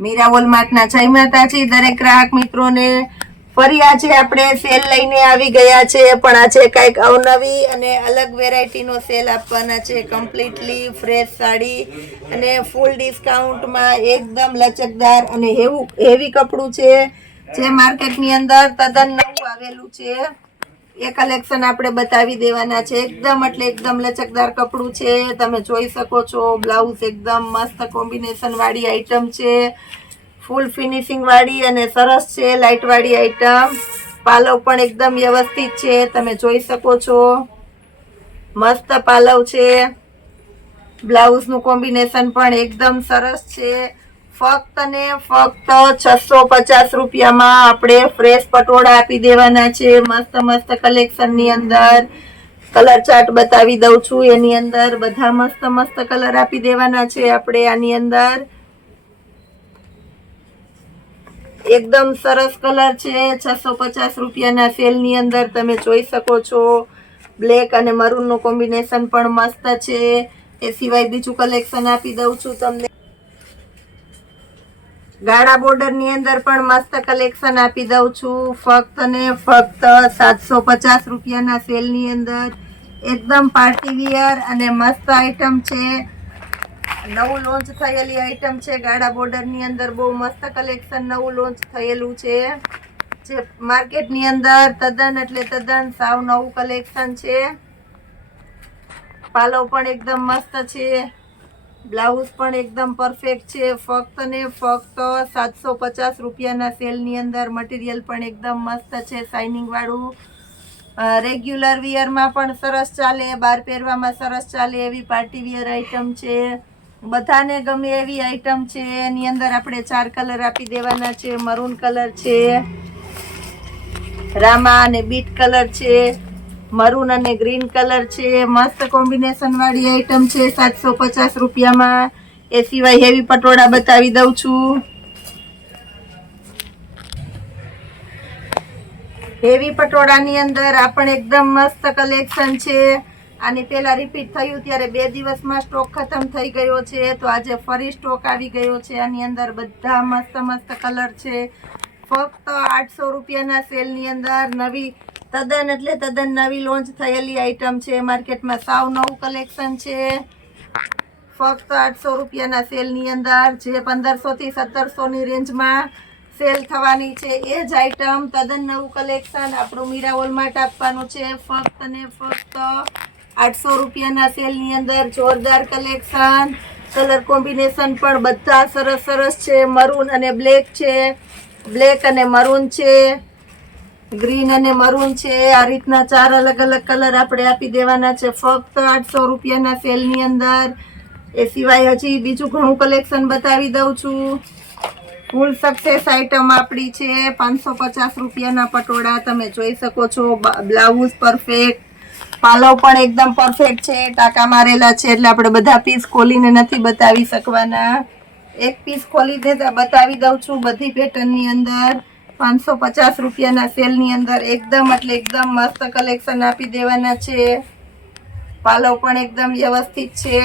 મીરા વોલમાર્ટના જય માતાજી દરેક ગ્રાહક મિત્રોને ફરી આજે આપણે સેલ લઈને આવી ગયા છે, પણ આજે કંઈક અવનવી અને અલગ વેરાયટીનો સેલ આપવાના છે। કમ્પ્લીટલી ફ્રેશ સાડી અને ફૂલ ડિસ્કાઉન્ટમાં એકદમ લચકદાર અને હેવી કપડું છે, જે માર્કેટની અંદર તદ્દન નવું આવેલું છે। એ કલેક્શન આપણે બતાવી દેવાના છે। એકદમ એટલે એકદમ લચકદાર કપડું છે, તમે જોઈ શકો છો। બ્લાઉઝ એકદમ મસ્ત કોમ્બિનેશન વાળી આઈટમ છે, ફૂલ ફિનિશિંગ વાળી અને સરસ છે, લાઇટ વાળી આઈટમ। પાલવ પણ એકદમ વ્યવસ્થિત છે, તમે જોઈ શકો છો। મસ્ત પાલવ છે, બ્લાઉઝનું કોમ્બિનેશન પણ એકદમ સરસ છે। ફક્ત ને ફક્ત 650 રૂપિયામાં આપણે ફ્રેશ પટોળા આપી દેવાના છે। મસ્ત મસ્ત કલેક્શનની અંદર કલર ચાર્ટ બતાવી દઉં છું, એની અંદર બધા મસ્ત મસ્ત કલર આપી દેવાના છે આપણે। આની અંદર એકદમ સરસ કલર છે, 650 રૂપિયાના સેલની અંદર તમે જોઈ શકો છો। બ્લેક અને મરૂનનું કોમ્બિનેશન પણ મસ્ત છે। એ સિવાય બીજું કલેક્શન આપી દઉં છું તમને, ગાળા બોર્ડરની અંદર પણ મસ્ત કલેક્શન આપી દઉં છું। ફક્ત ને ફક્ત 750 રૂપિયાના સેલની અંદર એકદમ પાર્ટી વિયર અને મસ્ત આઈટમ છે, નવું લોન્ચ થયેલી આઈટમ છે। ગાળા બોર્ડરની અંદર બહુ મસ્ત કલેક્શન નવું લોન્ચ થયેલું છે, જે માર્કેટની અંદર તદ્દન એટલે તદ્દન સાવ નવું કલેક્શન છે। પાલવ પણ એકદમ મસ્ત છે, બ્લાઉઝ પણ એકદમ પરફેક્ટ છે। ફક્ત ને ફક્ત 750 રૂપિયાના સેલની અંદર મટીરિયલ પણ એકદમ મસ્ત છે, શાઇનિંગ વાળું। રેગ્યુલર વિયરમાં પણ સરસ ચાલે, બહાર પહેરવામાં સરસ ચાલે એવી પાર્ટી વિયર આઈટમ છે, બધાને ગમે એવી આઈટમ છે। એની અંદર આપણે 4 કલર આપી દેવાના છે, મરૂન કલર છે, રામા અને બીટ કલર છે, મરૂન અને ગ્રીન કલર છે, મસ્ત કોમ્બિનેશન વાળી આઈટમ છે 750 રૂપિયામાં। એ સિવાય હેવી પટોળા બતાવી દઉં છું, હેવી પટોળાની અંદર આ પણ એકદમ મસ્ત કલેક્શન છે। આની પહેલા રિપીટ થયું ત્યારે 2 દિવસમાં સ્ટોક ખતમ થઈ ગયો છે, તો આજે ફરી સ્ટોક આવી ગયો છે। આની અંદર બધા મસ્ત મસ્ત કલર છે, ફક્ત 800 રૂપિયાના સેલની અંદર નવી તદ્દન એટલે તદ્દન નવી લોન્ચ થયેલી આઈટમ છે, માર્કેટમાં સાવ નવું કલેક્શન છે। ફક્ત 800 રૂપિયાના સેલની અંદર જે 1500 થી 1700 ની રેન્જમાં સેલ થવાની છે, એ જ આઈટમ તદ્દન નવું કલેક્શન આપણું મીરા વોલમાર્ટ આપવાનું છે। ફક્ત ને ફક્ત 800 રૂપિયાના સેલની અંદર જોરદાર કલેક્શન, કલર કોમ્બિનેશન પણ બધા સરસ સરસ છે। મરૂન અને બ્લેક છે, બ્લેક અને મરૂન છે, ગ્રીન અને મરૂન છે, આ રીતના 4 અલગ અલગ કલર આપણે આપી દેવાના છે ફક્ત 800 રૂપિયાના સેલની અંદર। એ સિવાય હજી બીજું ઘણું કલેક્શન બતાવી દઉં છું। ફૂલ સક્સેસ આઈટમ આપણી છે, 550 રૂપિયાના પટોળા તમે જોઈ શકો છો। બ્લાઉઝ પરફેક્ટ, પાલવ પણ એકદમ પરફેક્ટ છે, ટાંકા મારેલા છે, એટલે આપણે બધા પીસ ખોલીને નથી બતાવી શકવાના। એક પીસ ખોલીને બતાવી દઉં છું બધી પેટર્નની અંદર। 550 રૂપિયાના સેલની અંદર એકદમ એટલે એકદમ મસ્ત કલેક્શન આપી દેવાના છે। પાલવ પણ એકદમ વ્યવસ્થિત છે,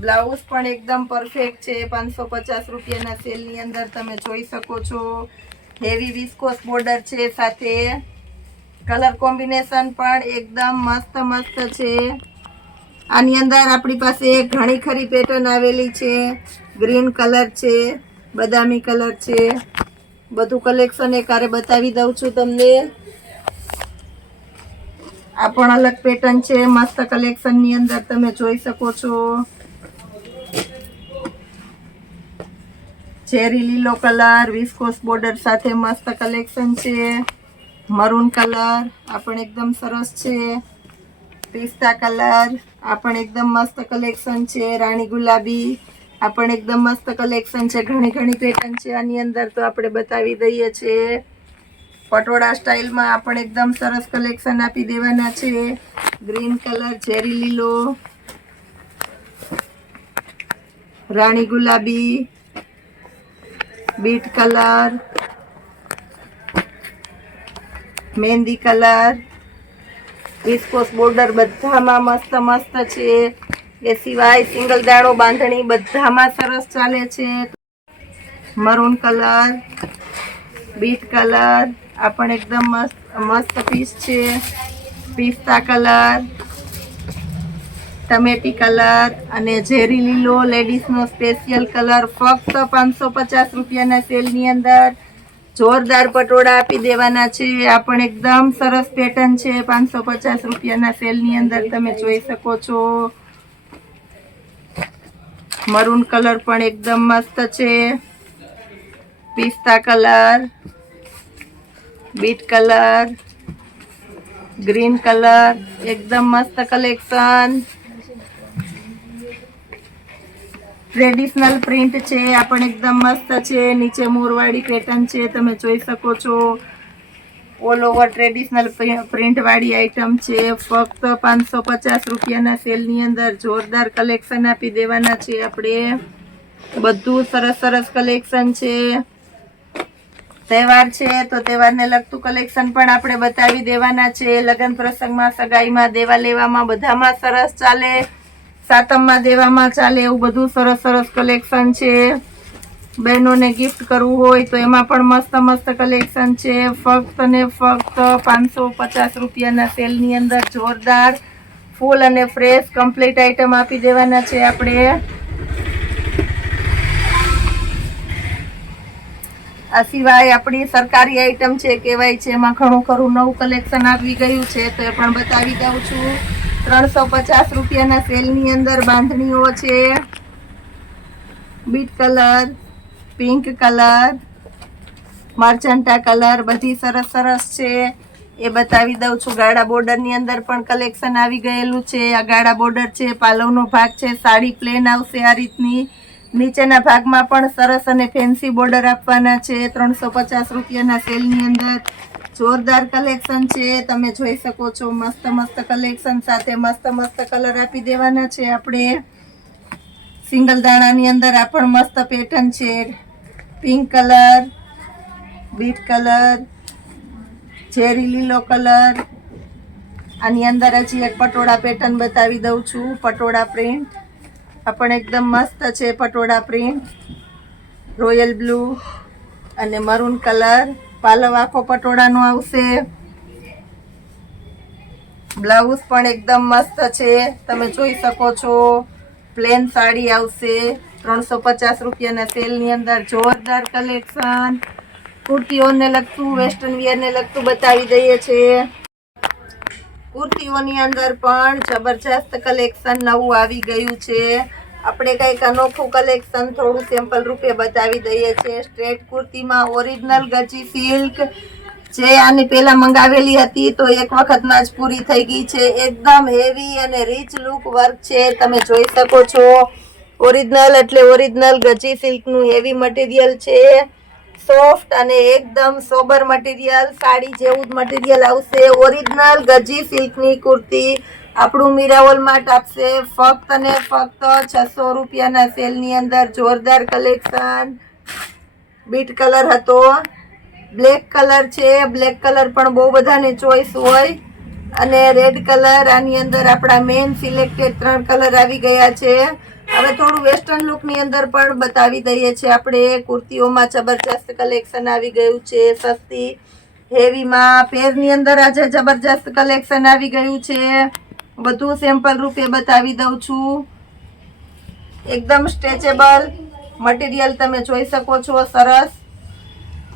બ્લાઉઝ પણ એકદમ પરફેક્ટ છે, 550 રૂપિયાના સેલની અંદર તમે જોઈ શકો છો। હેવી વિસ્કોસ બોર્ડર છે, સાથે કલર કોમ્બિનેશન પણ એકદમ મસ્ત મસ્ત છે। આની અંદર આપણી પાસે ઘણી ખરી પેટર્ન આવેલી છે, ગ્રીન કલર છે, બદામી કલર છે, બધું કલેક્શન એકારે બતાવી દઉં છું તમને। આ પણ અલગ પેટર્ન છે, મસ્ત કલેક્શનની અંદર તમે જોઈ શકો છો। ચેરી લીલો કલર વિસ્કોસ બોર્ડર સાથે મસ્ત કલેક્શન છે, મરૂન કલર આ પણ એકદમ સરસ છે, પિસ્તા કલર આ પણ એકદમ મસ્ત કલેક્શન છે, રાણી ગુલાબી આ પણ એકદમ મસ્ત કલેક્શન છે, ઘણી ઘણી પેટર્ન છે આની અંદર, તો આપણે બતાવી દઈએ છીએ। પટોળા સ્ટાઇલમાં આ પણ એકદમ સરસ કલેક્શન આપી દેવાના છે, ગ્રીન કલર, ચેરી લીલો, રાણી ગુલાબી, બીટ કલર, મહેંદી કલર, વિસ્કોસ બોર્ડર બધામાં મસ્ત મસ્ત છે। એ સિવાય સિંગલ દાણો બાંધણી બધામાં સરસ ચાલે છે. મરૂન કલર, બીટ કલર આ પણ એકદમ મસ્ત પીસ છે. પિસ્તા કલર, ટમેટી કલર અને ઝેરી લીલો લેડીઝનો સ્પેશિયલ કલર ફક્ત 550 રૂપિયાના સેલની અંદર જોરદાર પટોળા આપી દેવાના છે. આ પણ એકદમ સરસ પેટર્ન છે. 550 રૂપિયાના સેલની અંદર તમે જોઈ શકો છો. મરૂન કલર પણ એકદમ મસ્ત છે. પિસ્તા colour, beet colour, green colour એકદમ મસ્ત કલેક્શન. ટ્રેડિશનલ પ્રિન્ટ છે. આ પણ એકદમ મસ્ત છે. નીચે મોરવાડી પેટર્ન છે, તમે જોઈ શકો છો. ઓલ ઓવર ટ્રેડિશનલ પ્રિન્ટ વાળી આઈટમ છે. ફક્ત 550 રૂપિયાના સેલની અંદર જોરદાર કલેક્શન આપી દેવાના છે. આપણે બધું સરસ સરસ કલેક્શન છે. તહેવાર છે તો તહેવારને લગતું કલેક્શન પણ આપણે બતાવી દેવાના છે. લગ્ન પ્રસંગમાં, સગાઈમાં, દેવા લેવામાં બધામાં સરસ ચાલે. સાતમમાં દેવામાં ચાલે એવું બધું સરસ સરસ કલેક્શન છે. બહેનોને ગિફ્ટ કરવું હોય તો એમાં પણ મસ્ત મસ્ત કલેક્શન છે. ફક્ત ને ફક્ત 550 રૂપિયાના સેલની અંદર જોરદાર ફૂલ અને ફ્રેશ કમ્પ્લીટ આઈટમ આપી દેવાના છે આપણે. આ સિવાય આપણી સરકારી આઈટમ છે કહેવાય છે, એમાં ઘણું ખરું નવું કલેક્શન આવી ગયું છે તો એ પણ બતાવી દઉં છું. 350 રૂપિયાના સેલની અંદર બાંધણીઓ છે. બીટ કલર, પિંક કલર, મર્ચન્ટા કલર બધી સરસ સરસ છે એ બતાવી દઉં છું. ગાળા બોર્ડરની અંદર પણ કલેક્શન આવી ગયેલું છે. આ ગાળા બોર્ડર છે, પાલવનો ભાગ છે, સાડી પ્લેન આવશે આ રીતની. નીચેના ભાગમાં પણ સરસ અને ફેન્સી બોર્ડર આપવાના છે. 350 રૂપિયાના સેલની અંદર જોરદાર કલેક્શન છે, તમે જોઈ શકો છો. મસ્ત મસ્ત કલેક્શન સાથે મસ્ત મસ્ત કલર આપી દેવાના છે આપણે. સિંગલ દાણાની અંદર આ પણ મસ્ત પેટર્ન છે. Pink colour, beet colour, cherry લીલો કલર. આની અંદર હજી એક પટોળા પેટર્ન બતાવી દઉં છું. પટોળા પ્રિન્ટ આ પણ એકદમ મસ્ત છે. પટોળા પ્રિન્ટ રોયલ બ્લુ અને મરૂન કલર. પાલવ આખો પટોળાનો આવશે. બ્લાઉઝ પણ એકદમ મસ્ત છે, તમે જોઈ શકો છો. પ્લેન સાડી આવશે. 350 રૂપિયાના સેલની અંદર જોરદાર કલેક્શન. કુર્તીઓને લગતું, વેસ્ટર્ન વિયરને લગતું બતાવી દઈએ છીએ. કુર્તીઓની અંદર પણ જબરજસ્ત કલેક્શન નવું આવી ગયું છે. આપણે કંઈક અનોખું કલેક્શન થોડું સેમ્પલ રૂપે બતાવી દઈએ છીએ. સ્ટ્રેટ કુર્તીમાં ઓરિજિનલ ગજી સિલ્ક જે આની પહેલા મંગાવેલી હતી તો એક વખતમાં જ પૂરી થઈ ગઈ છે. એકદમ હેવી અને રીચ લુક વર્ક છે, તમે જોઈ શકો છો. ઓરિજિનલ એટલે ઓરિજિનલ ગજી સિલ્કનું હેવી મટીરિયલ છે. સોફ્ટ અને એકદમ સોબર મટીરિયલ, સાડી જેવું જ મટીરિયલ આવશે. ઓરિજિનલ ગજી સિલ્કની કુર્તી આપણું મીરાવલ માર્ટ આપશે ફક્ત ને ફક્ત 600 રૂપિયાના સેલની અંદર જોરદાર કલેક્શન. બીટ કલર હતો, બ્લેક કલર છે. બ્લેક કલર પણ બહુ બધાને ચોઈસ હોય અને રેડ કલર. આની અંદર આપણા મેન સિલેક્ટેડ 3 કલર આવી ગયા છે. હવે થોડું વેસ્ટર્ન લુકની અંદર પણ બતાવી દઈએ છીએ આપણે. કુર્તીઓમાં જબરજસ્ત કલેક્શન આવી ગયું છે. સસ્તી હેવીમાં પેરની અંદર આજે જબરજસ્ત કલેક્શન આવી ગયું છે. બધું સેમ્પલ રૂપે બતાવી દઉં છું. એકદમ સ્ટ્રેચેબલ મટીરિયલ તમે જોઈ શકો છો. સરસ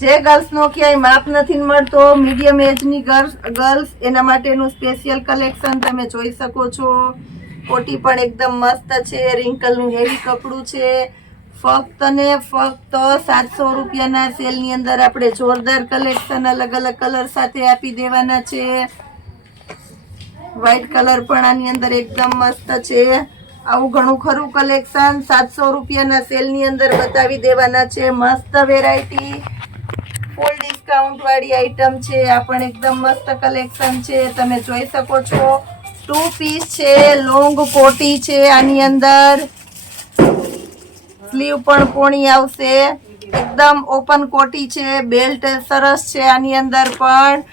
જે ગર્લ્સનો ક્યાંય માપ નથી મળતો, મીડિયમ એજની ગર્લ્સ એના માટેનું સ્પેશિયલ કલેક્શન તમે જોઈ શકો છો. કોટી પણ એકદમ મસ્ત છે. રિંકલનું હેવી કપડું છે. ફક્ત ને ફક્ત 700 રૂપિયાના સેલની અંદર આપણે જોરદાર કલેક્શન અલગ અલગ કલર સાથે આપી દેવાના છે. વ્હાઈટ કલર પણ આની અંદર એકદમ મસ્ત છે. આવું ઘણું ખરું કલેક્શન 700 રૂપિયાના સેલની અંદર બતાવી દેવાના છે. મસ્ત વેરાયટી, ફૂલ ડિસ્કાઉન્ટ વાળી આઈટમ છે. આ પણ એકદમ મસ્ત કલેક્શન છે, તમે જોઈ શકો છો. 2 પીસ છે. લોંગ કોટી છે. આની અંદર સ્લીવ પણ પોણી આવશે. એકદમ ઓપન કોટી છે. બેલ્ટ સરસ છે આની અંદર પણ.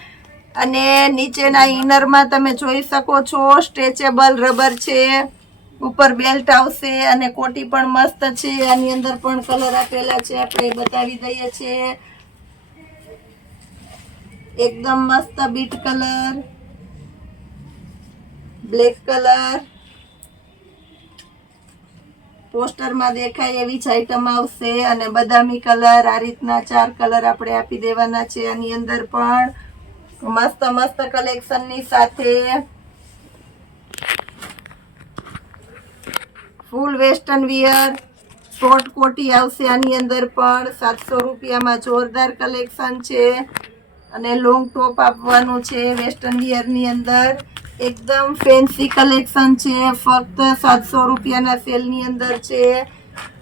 અને નીચેના ઇનરમાં તમે જોઈ શકો છો સ્ટ્રેચેબલ રબર છે. ઉપર બેલ્ટ આવશે અને કોટી પણ મસ્ત છે. આની અંદર પણ કલર આપેલા છે, આપણે બતાવી દઈએ છીએ. એકદમ મસ્ત બીટ કલર, બ્લેક કલર, પોસ્ટરમાં દેખાય એવી જ આઈટમ આવશે અને બદામી કલર. આ રીતના 4 કલર આપણે આપી દેવાના છે. આની અંદર પણ મસ્ત મસ્ત કલેક્શનની સાથે ફૂલ વેસ્ટર્ન વિયર શોર્ટ કોટી આવશે. આની અંદર પણ 700 રૂપિયામાં જોરદાર કલેક્શન છે અને લોંગ ટોપ આપવાનું છે વેસ્ટર્ન વિયરની અંદર. એકદમ ફેન્સી કલેક્શન છે, ફક્ત 700 રૂપિયાના સેલની અંદર છે.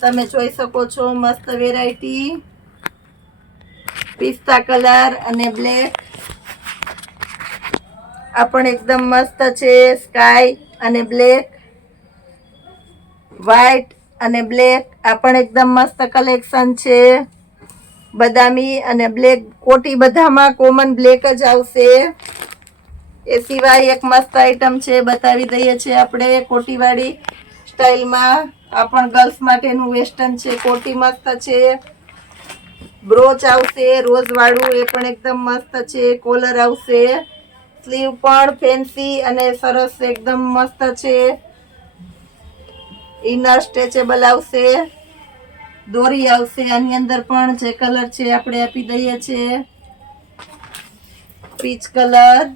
તમે જોઈ શકો છો મસ્ત વેરાયટી. પિસ્તા કલર અને બ્લેક આ પણ એકદમ મસ્ત છે. સ્કાય અને બ્લેક, વ્હાઈટ અને બ્લેક આ પણ એકદમ મસ્ત કલેક્શન છે. બદામી અને બ્લેક કોટી બધામાં કોમન બ્લેક જ આવશે. એ સિવાય એક મસ્ત આઈટમ છે, બતાવી દઈએ છીએ આપણે કોટીવાળી સ્ટાઇલમાં. આ પણ ગર્લ્સ માટેનું વેસ્ટર્ન છે. કોટી મસ્ત છે, બ્રોચ આવશે રોઝ વાળું, એ પણ એકદમ મસ્ત છે. કોલર આવશે, સ્લીવ પણ ફેન્સી અને સરસ એકદમ મસ્ત છે. ઇનર સ્ટ્રેચેબલ આવશે, દોરી આવશે. આની અંદર પણ જે કલર છે આપણે આપી દઈએ છીએ. પીચ કલર,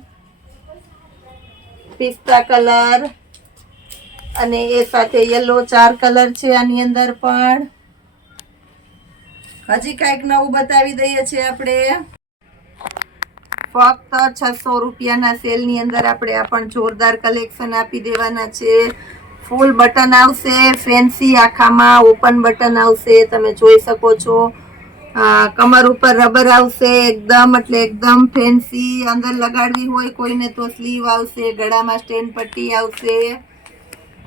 પિસ્તા કલર અને એ સાથે યલો 4 કલર છે આની અંદર પણ. હજી કાંઈક નવું બતાવી દઈએ છીએ આપણે. ફક્ત 600 રૂપિયાના સેલની અંદર આપણે આ પણ જોરદાર કલેક્શન આપી દેવાના છે. ફૂલ બટન આવશે, ફેન્સી આખામાં ઓપન બટન આવશે. તમે જોઈ શકો છો. કમર ઉપર રબર આવશે એકદમ, એટલે એકદમ ફેન્સી. અંદર લગાડવી હોય કોઈને તો સ્લીવ આવશે, ગળામાં સ્ટેન પટ્ટી આવશે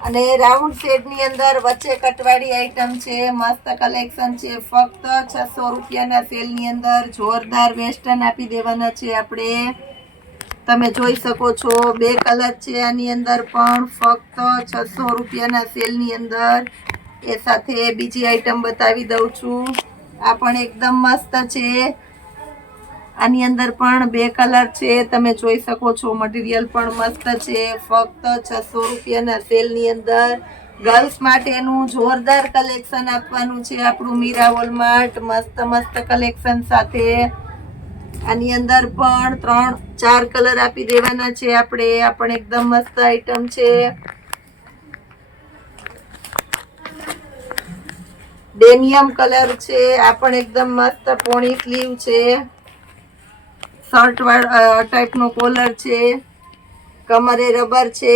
અને રાઉન્ડ શેડની અંદર વચ્ચે કટવાળી આઈટમ છે. મસ્ત કલેક્શન છે. ફક્ત 600 રૂપિયાના સેલની અંદર જોરદાર વેસ્ટર્ન આપી દેવાના છે આપણે. તમે જોઈ શકો છો 2 કલર છે આની અંદર પણ. ફક્ત 600 રૂપિયાના સેલની અંદર. એ સાથે બીજી આઈટમ બતાવી દઉં છું. આ પણ એકદમ મસ્ત છે. આની અંદર પણ 2 કલર છે. તમે જોઈ શકો છો. મટીરિયલ પણ મસ્ત છે. ફક્ત 600 રૂપિયાના સેલની અંદર ગર્લ્સ માટેનું જોરદાર કલેક્શન આપવાનું છે આપણું મીરા વોલમાર્ટ. મસ્ત મસ્ત કલેક્શન સાથે આની અંદર પણ 3-4 કલર આપી દેવાના છે આપણે. આ પણ એકદમ મસ્ત આઈટમ છે. ડેનિયમ કલર છે. આ પણ એકદમ મસ્ત પોણી સ્લીવ છે. શર્ટ ટાઈપનો કોલર છે. કમરે રબર છે,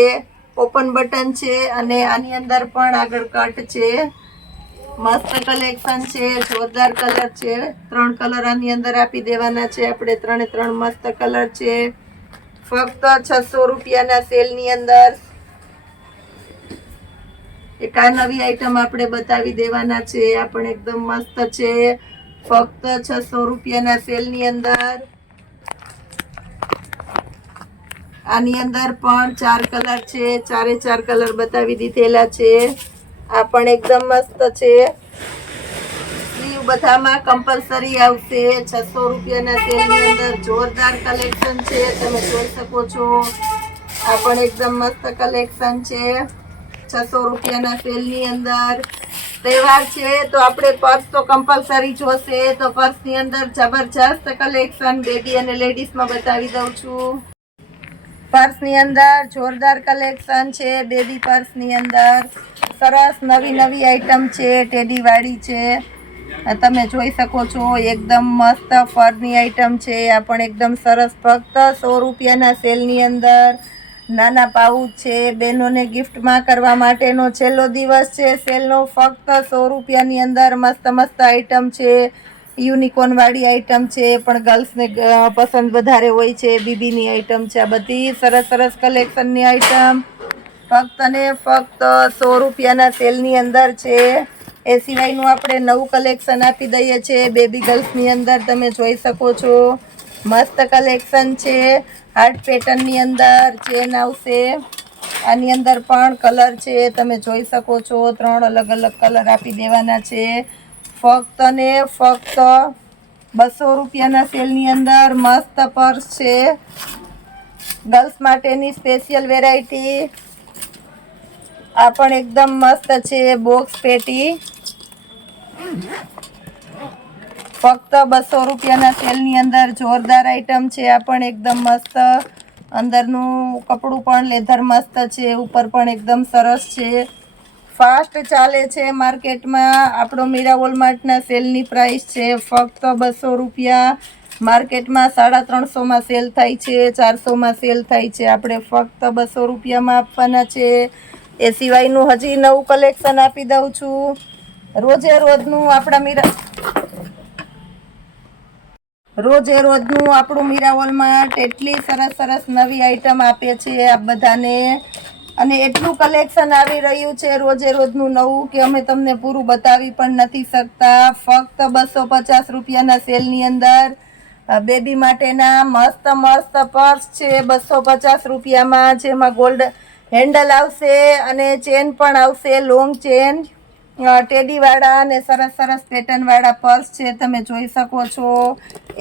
ઓપન બટન છે અને આની અંદર પણ આગળ કટ છે. મસ્ત કલેક્શન છે, જોરદાર કલર છે. 3 કલર આની અંદર આપી દેવાના છે આપણે. 3 મસ્ત કલર છે. ફક્ત 600 રૂપિયાના સેલની અંદર. એક આ નવી આઈટમ આપણે બતાવી દેવાના છે. આ પણ એકદમ મસ્ત છે. ફક્ત 600 રૂપિયાના સેલની અંદર. આની અંદર પણ 4 કલર છે. 4 કલર બતાવી દીધેલા છે. આ પણ એકદમ મસ્ત છે. સ્લીવ બધામાં કમ્પલસરી આવશે. 600 રૂપિયાના સેલની અંદર જોરદાર કલેક્શન છે. તમે જોઈ શકો છો. આ પણ એકદમ મસ્ત કલેક્શન છે. 600 રૂપિયાના સેલની અંદર. તહેવાર છે તો આપણે પર્સ તો કમ્પલસરી જોશે. તો પર્સની અંદર જબરજસ્ત કલેક્શન બેબી અને લેડીઝમાં બતાવી દઉં છું. પર્સની અંદર જોરદાર કલેક્શન છે. બેબી પર્સની અંદર સરસ નવી આઈટમ છે. ટેડી વાળી છે. તમે જોઈ શકો છો. એકદમ મસ્ત ફરની આઈટમ છે. આ પણ એકદમ સરસ. ફક્ત 100 રૂપિયાના સેલની અંદર. નાના પાઉચ છે. બહેનોને ગિફ્ટમાં કરવા માટેનો છેલ્લો દિવસ છે સેલનો. ફક્ત 100 રૂપિયાની અંદર મસ્ત આઈટમ છે. યુનિકોર્ન વાળી આઈટમ છે, પણ ગર્લ્સને પસંદ વધારે હોય છે. બીબીની આઈટમ છે. આ બધી સરસ કલેક્શનની આઈટમ ફક્ત ને ફક્ત 100 રૂપિયાના સેલની અંદર છે. એ સિવાયનું આપણે નવું કલેક્શન આપી દઈએ છીએ બેબી ગર્લ્સની અંદર. તમે જોઈ શકો છો. મસ્ત કલેક્શન છે. હાર્ટ પેટર્નની અંદર ચેન આવશે. આની અંદર પણ કલર છે, તમે જોઈ શકો છો 3 અલગ અલગ કલર આપી દેવાના છે. ફક્ત ને ફક્ત 200 રૂપિયાના સેલની અંદર મસ્ત પર્સ છે, ગર્લ્સ માટેની સ્પેશિયલ વેરાયટી. આ પણ એકદમ મસ્ત છે, બોક્સ પેટી. ફક્ત 200 રૂપિયાના સેલની અંદર જોરદાર આઈટમ છે. આ પણ એકદમ મસ્ત, અંદરનું કપડું પણ લેધર મસ્ત છે, ઉપર પણ એકદમ સરસ છે. ફાસ્ટ ચાલે છે માર્કેટમાં. આપણો મીરા વોલમાર્ટના સેલની પ્રાઇસ છે ફક્ત 200 રૂપિયા. માર્કેટમાં 350માં સેલ થાય છે, 400માં સેલ થાય છે. આપણે ફક્ત 200 રૂપિયામાં આપવાના છે. એ સિવાયનું હજી નવું કલેક્શન આપી દઉં છું. રોજે રોજનું આપણું મીરા વોલમાર્ટ એટલી સરસ સરસ નવી આઈટમ આપે છે આ બધાને, અને એટલું કલેક્શન આવી રહ્યું છે રોજે રોજનું નવું કે અમે તમને પૂરું બતાવી પણ નથી શકતા. ફક્ત 250 રૂપિયાના સેલની અંદર બેબી માટેના મસ્ત મસ્ત પર્સ છે 250 રૂપિયામાં, જેમાં ગોલ્ડ હેન્ડલ આવશે અને ચેન પણ આવશે, લોંગ ચેન, ટેડીવાળા અને સરસ સરસ પેટર્નવાળા પર્સ છે, તમે જોઈ શકો છો.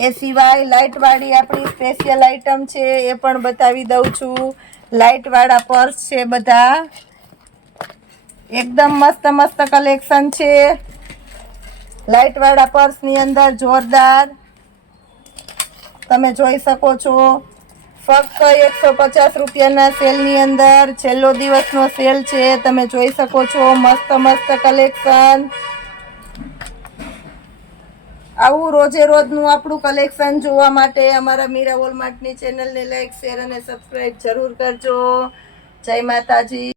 એ સિવાય લાઇટવાળી આપણી સ્પેશિયલ આઈટમ છે, એ પણ બતાવી દઉં છું. લાઇટવાળા પર્સ છે બધા, એકદમ મસ્ત મસ્ત કલેક્શન છે. લાઇટવાળા પર્સની અંદર જોરદાર તમે જોઈ શકો છો. ફક્ત 150 રૂપિયાના સેલની અંદર છેલ્લો દિવસનો સેલ છે, તમે જોઈ શકો છો. મસ્ત મસ્ત કલેક્શન. આવું રોજે રોજનું આપણું કલેક્શન જોવા માટે અમારા મીરા વોલમાર્ટની ચેનલને લાઈક, શેર અને સબસ્ક્રાઈબ જરૂર કરજો. જય માતાજી.